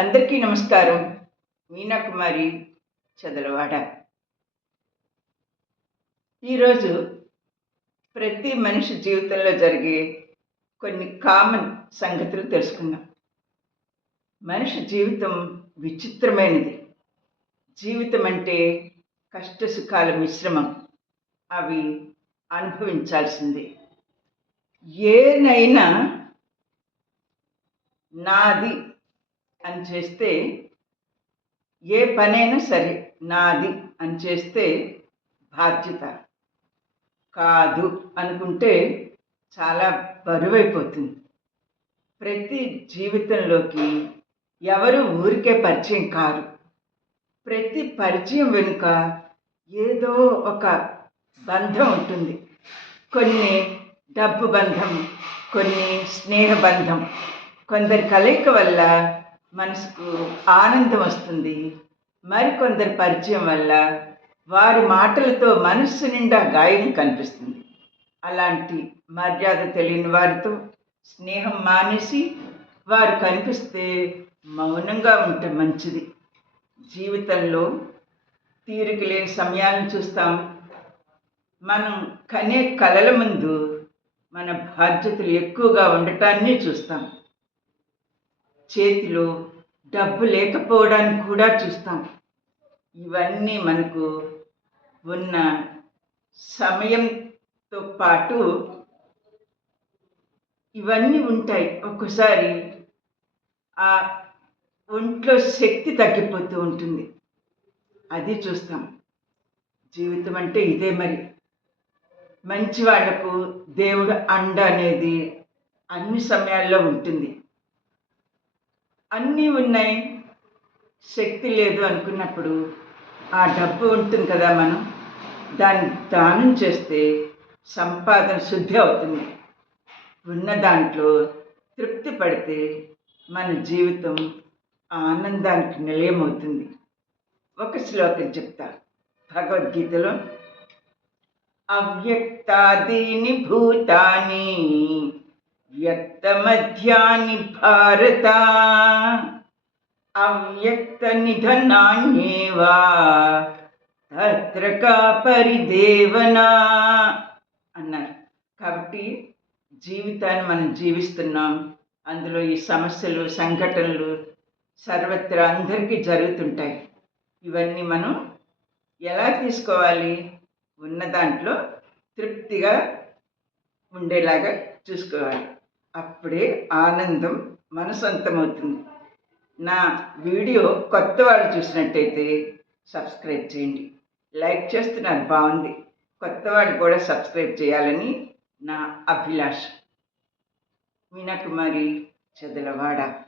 అందరికీ నమస్కారం. మీనా కుమారి చదలవాడ. ఈరోజు ప్రతి మనిషి జీవితంలో జరిగే కొన్ని కామన్ సంగతులు తెలుసుకుందాం. మనిషి జీవితం విచిత్రమైనది. జీవితం అంటే కష్ట సుఖాల మిశ్రమం. అవి అనుభవించాల్సిందే. ఏనైనా నాది అని చేస్తే, ఏ పనైనా సరే నాది అని చేస్తే బాధ్యత. కాదు అనుకుంటే చాలా బరువైపోతుంది. ప్రతి జీవితంలోకి ఎవరు ఊరికే పరిచయం కారు. ప్రతి పరిచయం వెనుక ఏదో ఒక బంధం ఉంటుంది. కొన్ని డబ్బు బంధం, కొన్ని స్నేహ బంధం. కొందరి కలయిక వల్ల మనసుకు ఆనందం వస్తుంది. మరికొందరి పరిచయం వల్ల వారి మాటలతో మనస్సు నిండా గాయం కనిపిస్తుంది. అలాంటి మర్యాద తెలియని వారితో స్నేహం మానేసి వారు కనిపిస్తే మౌనంగా ఉంటే మంచిది. జీవితంలో తీరిక లేని సమయాలను చూస్తాం. మనం కనే కలల ముందు మన బాధ్యతలు ఎక్కువగా ఉండటాన్ని చూస్తాం. చేతిలో డబ్బు లేకపోవడాన్ని కూడా చూస్తాం. ఇవన్నీ మనకు ఉన్న సమయంతో పాటు ఇవన్నీ ఉంటాయి. ఒక్కోసారి ఆ ఒంట్లో శక్తి తగ్గిపోతూ ఉంటుంది. అది చూస్తాం. జీవితం అంటే ఇదే మరి. మంచి వాళ్లకు దేవుడు అండ అనేది అన్ని సమయాల్లో ఉంటుంది. అన్నీ ఉన్నాయి, శక్తి లేదు అనుకున్నప్పుడు ఆ డబ్బు ఉంటుంది కదా, మనం దాన్ని దానం చేస్తే సంపాదన శుద్ధి అవుతుంది. ఉన్న దాంట్లో తృప్తి పడితే మన జీవితం ఆనందానికి నిలయమవుతుంది. ఒక శ్లోకం చెప్తా, భగవద్గీతలో, అవ్యక్తాదీని భూతాని వ్యక్తమధ్యాని భారత అవ్యక్త నిధనాన్యేవా తత్ర కా పరిదేవనా అన్నారు. కాబట్టి జీవితాన్ని మనం జీవిస్తున్నాం. అందులో ఈ సమస్యలు, సంఘటనలు సర్వత్రా అందరికీ జరుగుతుంటాయి. ఇవన్నీ మనం ఎలా తీసుకోవాలి? ఉన్న దాంట్లో తృప్తిగా ఉండేలాగా చూసుకోవాలి. అప్పుడే ఆనందం మన సొంతమవుతుంది. నా వీడియో కొత్త వాళ్ళు చూసినట్టయితే సబ్స్క్రైబ్ చేయండి. లైక్ చేస్తున్నారు, బాగుంది. కొత్త వాళ్ళు కూడా సబ్స్క్రైబ్ చేయాలని నా అభిలాష. మీనా కుమారి చదలవాడ.